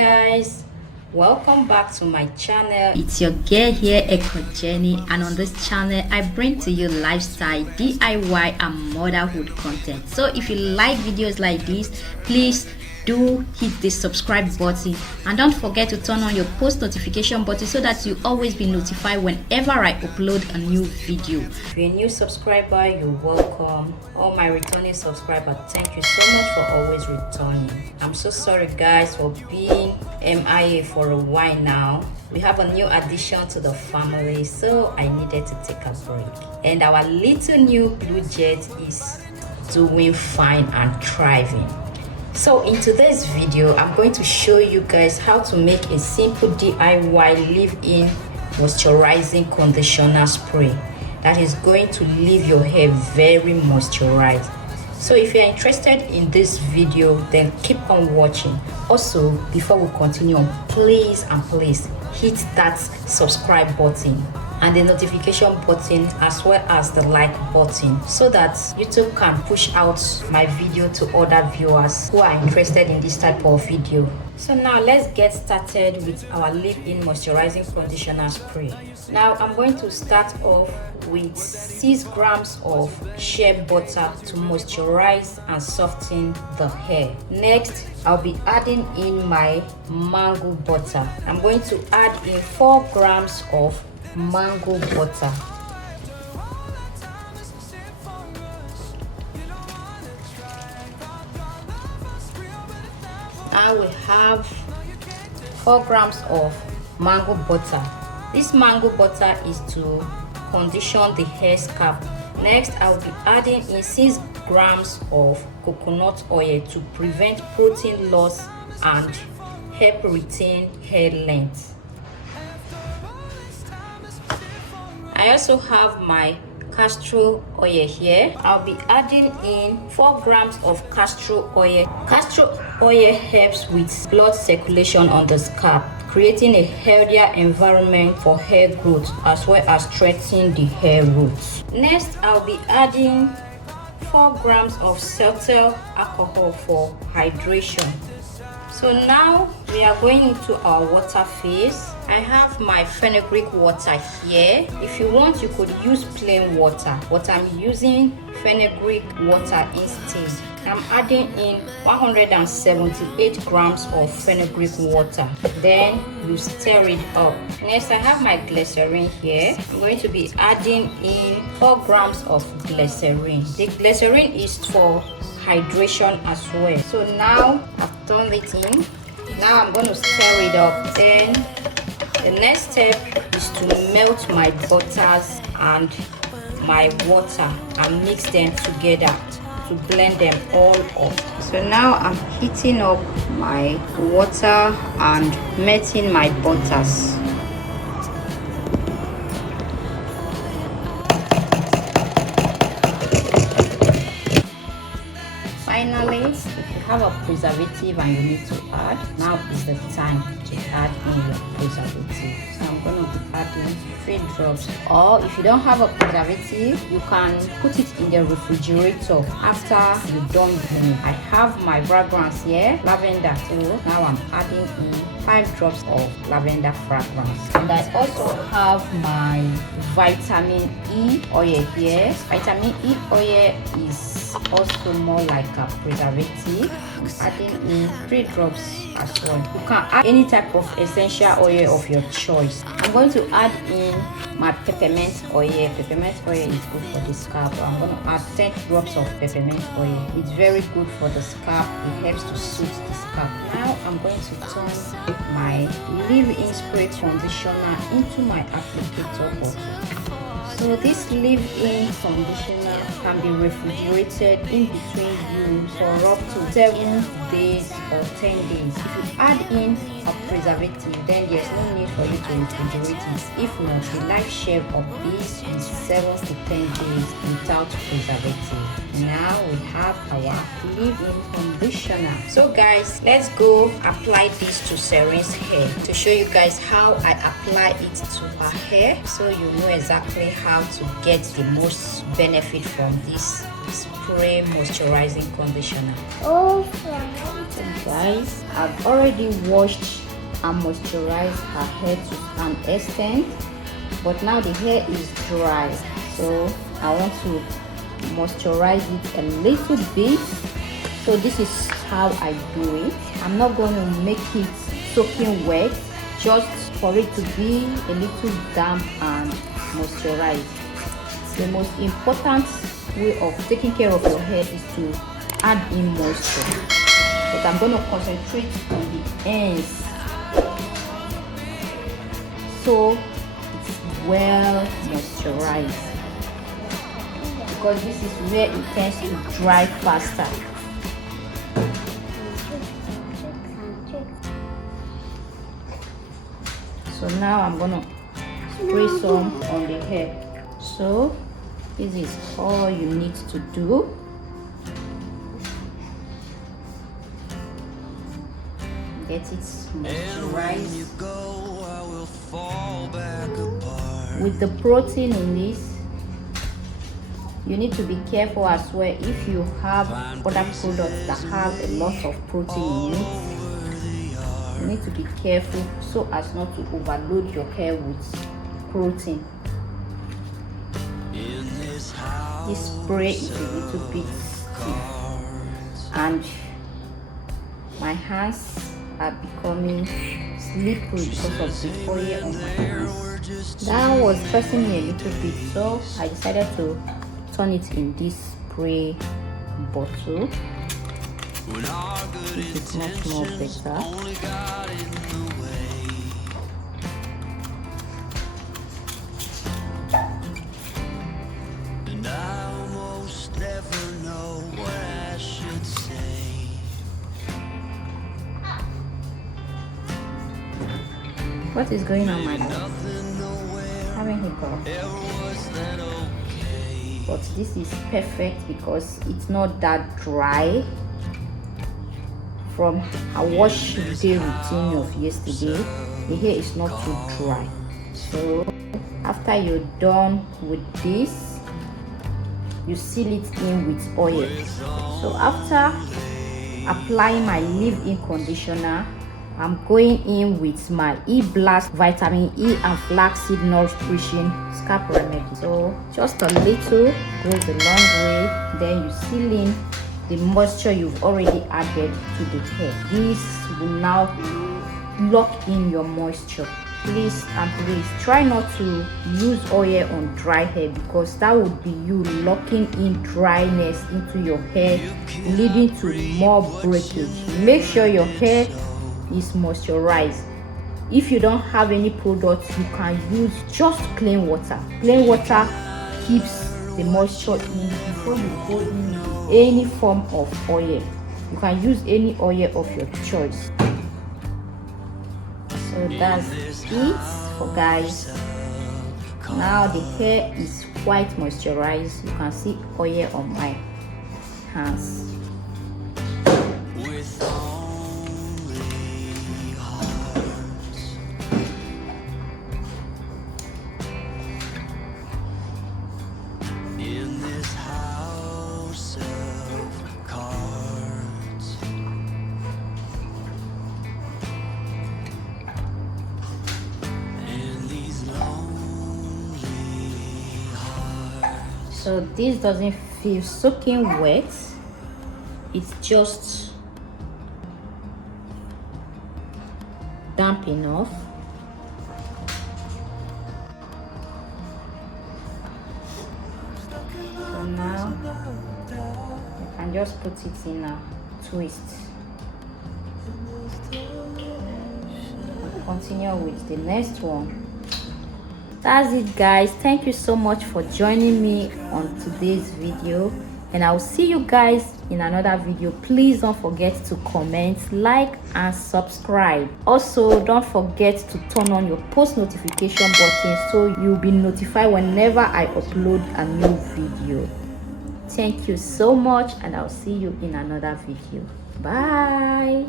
guys, welcome back to my channel. It's your girl here, Hairgrowthjourney, and on this channel I bring to you lifestyle, DIY and motherhood content. So if you like videos like this, please do hit the subscribe button and don't forget to turn on your post notification button so that you always be notified whenever I upload a new video. If you're a new subscriber, you're welcome. All my returning subscribers, thank you so much for always returning. I'm so sorry guys for being MIA for a while now. We have a new addition to the family, so I needed to take a break. And our little new blue jet is doing fine and thriving. So in today's video, I'm going to show you guys how to make a simple DIY leave-in moisturizing conditioner spray that is going to leave your hair very moisturized. So if you're interested in this video, then keep on watching. Also, before we continue on, please hit that subscribe button and the notification button as well as the like button so that YouTube can push out my video to other viewers who are interested in this type of video. So now let's get started with our leave-in moisturizing conditioner spray. Now I'm going to start off with 6 grams of shea butter to moisturize and soften the hair. Next, I'll be adding in my mango butter. I'm going to add in 4 grams of mango butter. Now we have 4 grams of mango butter. This mango butter is to condition the hair scalp. Next, I'll be adding in 6 grams of coconut oil to prevent protein loss and help retain hair length. I also have my castor oil here. I'll be adding in 4 grams of castor oil. Castor oil helps with blood circulation on the scalp, creating a healthier environment for hair growth as well as strengthening the hair roots. Next, I'll be adding 4 grams of cetyl alcohol for hydration. So now we are going into our water phase. I have my fenugreek water here. If you want, you could use plain water, but I'm using fenugreek water instead. I'm adding in 178 grams of fenugreek water. Then you stir it up. Next, I have my glycerin here. I'm going to be adding in 4 grams of glycerin. The glycerin is for hydration as well. So now I've turned it in. Now I'm going to stir it up. Then the next step is to melt my butters and my water and mix them together to blend them all up. So now I'm heating up my water and melting my butters. Finally, if you have a preservative and you need to add, now is the time to add in your preservative. So I'm going to be adding 3 drops. Or if you don't have a preservative, you can put it in the refrigerator after you're done blending. I have my fragrance here, lavender. So now I'm adding in 5 drops of lavender fragrance. And I also have my vitamin E oil here. Vitamin E oil is also more like a preservative. I'm adding in 3 drops as well. You can add any type of essential oil of your choice. I'm going to add in my peppermint oil. Peppermint oil is good for the scalp. I'm going to add 10 drops of peppermint oil. It's very good for the scalp. It helps to soothe the scalp. Now I'm going to turn my leave-in spray conditioner into my applicator bottle. So this leave-in conditioner can be refrigerated in between use for up to 7 days or 10 days. If you add in a preservative, then there's no need for you to refrigerate it. If not, the life shelf of this is 7 to 10 days without preservative. Now we have our leave-in conditioner. So guys, let's go apply this to Serene's hair to show you guys how I apply it to her hair, so you know exactly how to get the most benefit from this spray moisturizing conditioner. Oh, So guys, I've already washed and moisturized her hair to an extent, but now the hair is dry, so I want to moisturize it a little bit. So this is how I do it. I'm not going to make it soaking wet, just for it to be a little damp and moisturized. The most important way of taking care of your hair is to add in moisture, but I'm going to concentrate on the ends so it's well moisturized, because this is where it tends to dry faster. So now I'm gonna spray some on the hair. So this is all you need to do. Get it moisturized. With the protein in this, you need to be careful as well. If you have other products that have a lot of protein in it, you need to be careful so as not to overload your hair with protein. This spray is a little bit stiff and my hands are becoming slippery because of the oil on my hands. That was pressing me a little bit, so I decided to turn it in this spray bottle. This is much more better. And I almost never know what I should say. What is going on, my dog? Having hiccup. But this is perfect because it's not that dry. From a wash day routine of yesterday, the hair is not too dry. So after you're done with this, you seal it in with oil. So after applying my leave-in conditioner, I'm going in with my E-Blast Vitamin E and Flaxseed Nourishing Scalp Remedy. So just a little goes a long way. Then you seal in the moisture you've already added to the hair. This will now lock in your moisture. Please and please try not to use oil on dry hair, because that would be you locking in dryness into your hair, leading to more breakage. Make sure your hair is moisturized. If you don't have any products, you can use just plain water. Plain water keeps the moisture in before you go in any form of oil. You can use any oil of your choice. So that's it for guys. Now the hair is quite moisturized. You can see oil on my hands. So this doesn't feel soaking wet, it's just damp enough. So now you can just put it in a twist. We'll continue with the next one. That's it guys, thank you so much for joining me on today's video, and I'll see you guys in another video. Please don't forget to comment, like and subscribe. Also don't forget to turn on your post notification button so you'll be notified whenever I upload a new video. Thank you so much, and I'll see you in another video. Bye.